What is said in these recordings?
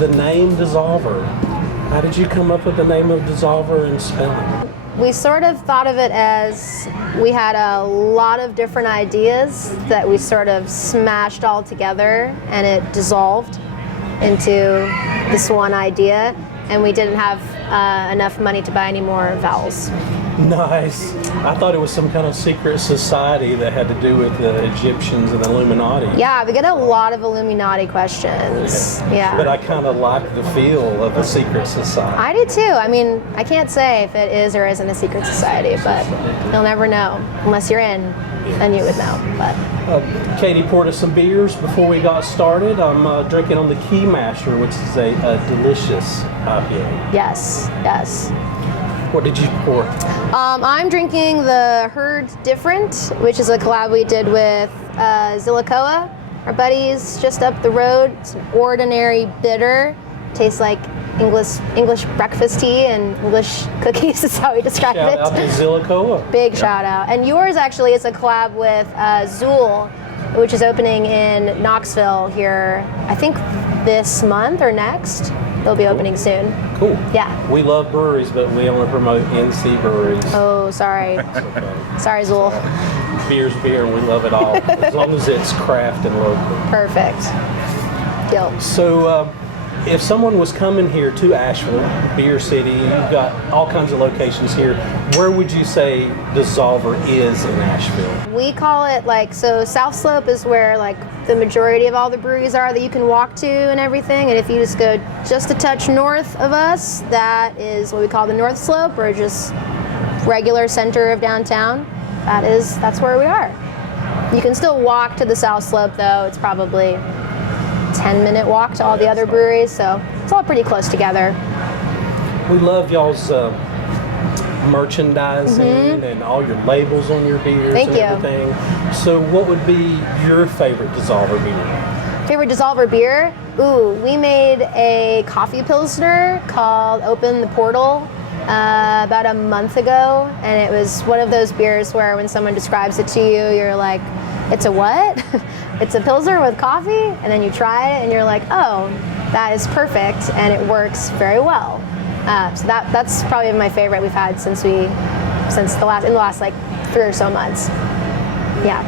the name Dssolvr. How did you come up with the name of Dssolvr and spelling? We sort of thought of it as we had a lot of different ideas that we sort of smashed all together, and it dissolved into this one idea, and we didn't have enough money to buy any more vowels. Nice. I thought it was some kind of secret society that had to do with the Egyptians and the Illuminati. Yeah, we get a lot of Illuminati questions. Yeah. But I kind of like the feel of a secret society. I do too. I mean, I can't say if it is or isn't a secret society, but you'll never know unless you're in, then you would know. But Katy poured us some beers before we got started. I'm drinking on the Keymaster, which is a delicious IPA. yes. What did you pour? I'm drinking the Herd Different, which is a collab we did with Zillicoa, our buddies just up the road. It's an ordinary bitter. Tastes like English breakfast tea and English cookies is how we describe it. Shout out to Zillicoa. Big shout out. And yours actually is a collab with Dssolvr, which is opening in Knoxville here, I think this month or next. They'll be opening soon. Cool. Yeah. We love breweries, but we only promote NC breweries. Oh, sorry. Okay. Sorry, Dssolvr. Beer's beer, and we love it all, as long as it's craft and local. Perfect. Deal. So, if someone was coming here to Asheville, Beer City, you've got all kinds of locations here, where would you say Dssolvr is in Asheville? We call it so South Slope is where the majority of all the breweries are that you can walk to and everything. And if you just go just a touch north of us, that is what we call the North Slope, or just regular center of downtown. That's where we are. You can still walk to the South Slope though. It's probably 10-minute walk to all the other breweries, so it's all pretty close together. We love y'all's merchandising and all your labels on your beers Thank and you. everything. So what would be your favorite Dssolvr beer? Favorite Dssolvr beer? Ooh, we made a coffee pilsner called Open the Portal about a month ago, and it was one of those beers where when someone describes it to you, you're like, it's a what? It's a pilsner with coffee, and then you try it and you're like, oh, that is perfect, and it works very well. So that's probably my favorite we've had in the last 3 or so months. Yeah.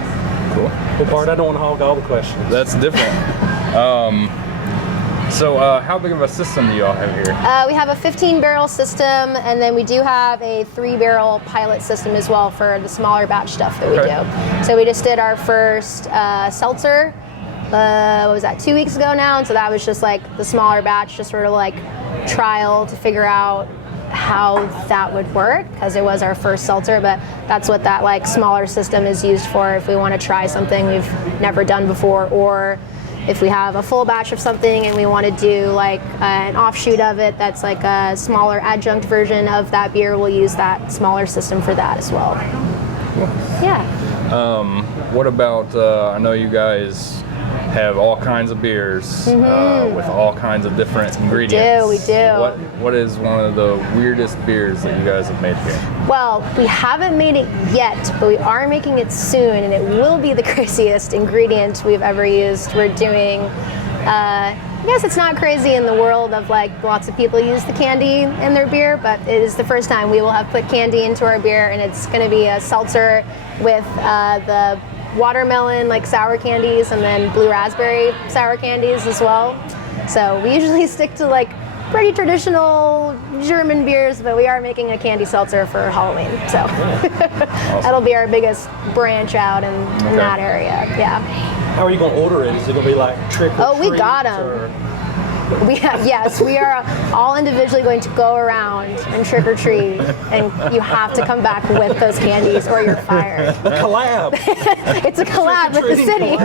Cool. Well, Bart, I don't want to hog all the questions. That's different. So how big of a system do you all have here? We have a 15-barrel system, and then we do have a 3-barrel pilot system as well for the smaller batch stuff that we do. So we just did our first seltzer, what was that, 2 weeks ago now? And so that was just the smaller batch, just sort of trial to figure out how that would work, because it was our first seltzer, but that's what that smaller system is used for if we want to try something we've never done before, or if we have a full batch of something and we want to do an offshoot of it that's a smaller adjunct version of that beer, we'll use that smaller system for that as well. Yeah. What about, I know you guys have all kinds of beers with all kinds of different ingredients. We do. What is one of the weirdest beers that you guys have made here? Well, we haven't made it yet, but we are making it soon, and it will be the craziest ingredient we've ever used. We're doing, I guess it's not crazy in the world of lots of people use the candy in their beer, but it is the first time we will have put candy into our beer, and it's going to be a seltzer with the watermelon sour candies and then blue raspberry sour candies as well. So we usually stick to pretty traditional German beers, but we are making a candy seltzer for Halloween. So Awesome. That'll be our biggest branch out in that area. Yeah. How are you going to order it? Is it going to be trick or treat? Oh, we got them. Yes, we are all individually going to go around and trick or treat, and you have to come back with those candies or you're fired. A collab. It's a collab with the city.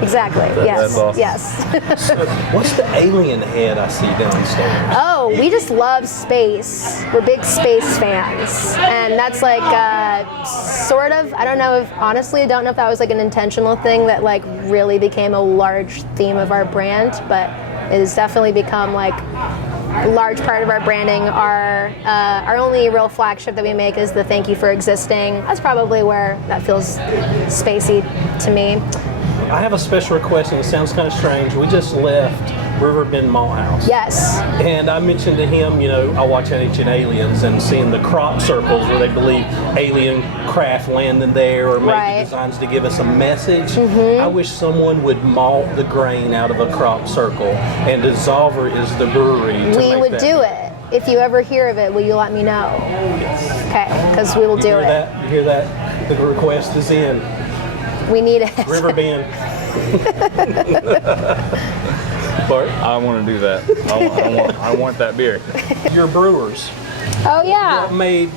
Exactly. Yes. That's awesome. Yes. So what's the alien head I see downstairs? Oh, we just love space. We're big space fans, and that's sort of. I don't know if honestly, I don't know if that was an intentional thing that really became a large theme of our brand, but it has definitely become a large part of our branding. Our only real flagship that we make is the "Thank You for Existing." That's probably where that feels spacey to me. I have a special request, and it sounds kind of strange. We just left Riverbend Malt House. Yes. And I mentioned to him, you know, I watch Ancient Aliens and seeing the crop circles where they believe alien craft landed there or made the designs to give us a message. I wish someone would malt the grain out of a crop circle, and Dssolvr is the brewery to We make would that. do it. If you ever hear of it, will you let me know? Okay, because we will do it. You hear that? The request is in. We need it. Riverbend. Bart, I want to do that. I want that beer. your brewers. Oh yeah. What made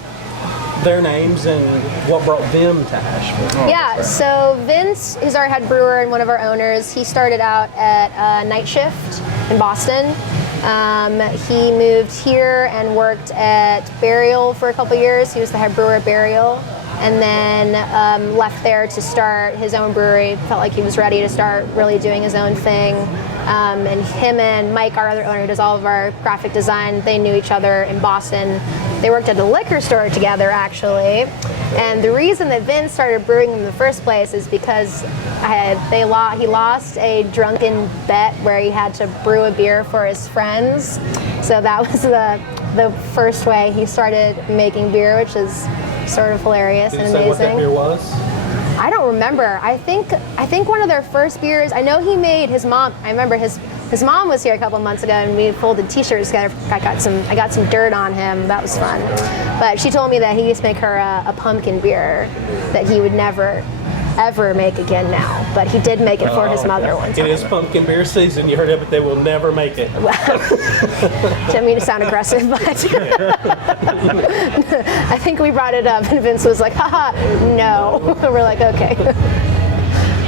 their names and what brought them to Asheville? Yeah, so Vince is our head brewer and one of our owners. He started out at Night Shift in Boston. He moved here and worked at Burial for a couple years. He was the head brewer at Burial, and then left there to start his own brewery. Felt like he was ready to start really doing his own thing. And him and Mike, our other owner who does all of our graphic design, they knew each other in Boston. They worked at a liquor store together, actually. And the reason that Vince started brewing in the first place is because he lost a drunken bet where he had to brew a beer for his friends. So that was the first way he started making beer, which is sort of hilarious and amazing. Did you say what that beer was? I don't remember. I think one of their first beers. I know he made his mom. I remember his mom was here a couple months ago, and we folded T-shirts together. I got some dirt on him. That was fun. But she told me that he used to make her a pumpkin beer that he would never ever make again now. But he did make it for his mother one time. It is pumpkin beer season. You heard it, but they will never make it. Didn't mean to sound aggressive, but I think we brought it up, and Vince was like, haha, no. We're like, okay.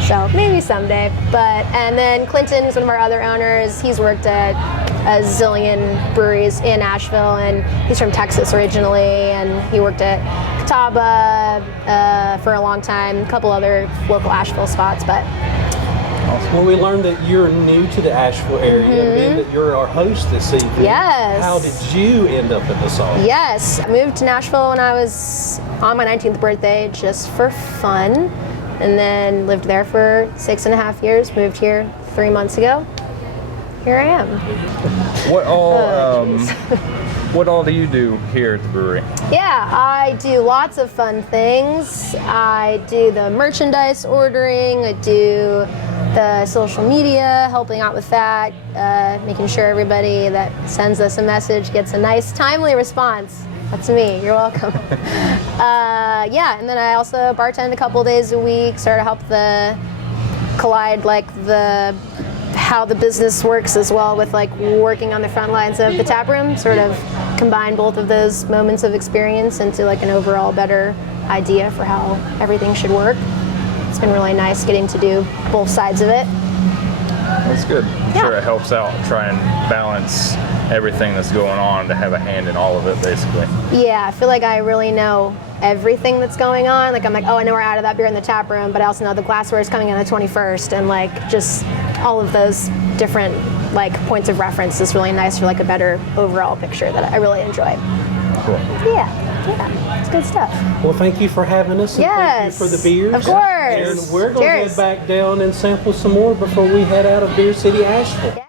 So maybe someday. And then Clinton is one of our other owners. He's worked at a zillion breweries in Asheville, and he's from Texas originally, and he worked at Catawba for a long time, a couple other local Asheville spots, but Well, we learned that you're new to the Asheville area, and that you're our host this evening. Yes. How did you end up at Dssolvr? Yes, I moved to Nashville when I was on my 19th birthday just for fun, and then lived there for 6.5 years, moved here 3 months ago. Here I am. What all do you do here at the brewery? Yeah, I do lots of fun things. I do the merchandise ordering, I do the social media, helping out with that, making sure everybody that sends us a message gets a nice, timely response. That's me, you're welcome. Yeah, and then I also bartend a couple days a week, sort of help the collide how the business works as well with like working on the front lines of the tap room, sort of combine both of those moments of experience into like an overall better idea for how everything should work. It's been really nice getting to do both sides of it. That's good. I'm sure it helps out try and balance everything that's going on to have a hand in all of it, basically. Yeah, I feel like I really know everything that's going on. Like I'm like, oh, I know we're out of that beer in the tap room, but I also know the glassware is coming in the 21st, and like just all of those different like points of reference is really nice for like a better overall picture that I really enjoy. Cool. Yeah, it's good stuff. Well, thank you for having us, and thank you for the beers. Of course. And we're going to head back down and sample some more before we head out of Beer City, Asheville. Yeah.